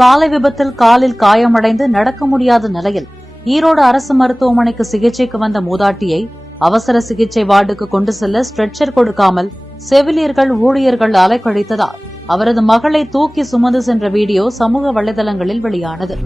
சாலை விபத்தில் காலில் காயமடைந்து நடக்க முடியாத நிலையில் ஈரோடு அரசு மருத்துவமனைக்கு சிகிச்சைக்கு வந்த மூதாட்டியை அவசர சிகிச்சை வார்டுக்கு கொண்டு செல்ல ஸ்ட்ரெச்சர் கொடுக்காமல் செவிலியர்கள் ஊழியர்கள் அலைக்கழித்ததால் அவரது மகளை தூக்கி சுமந்து சென்ற வீடியோ சமூக வலைதளங்களில் வெளியானது.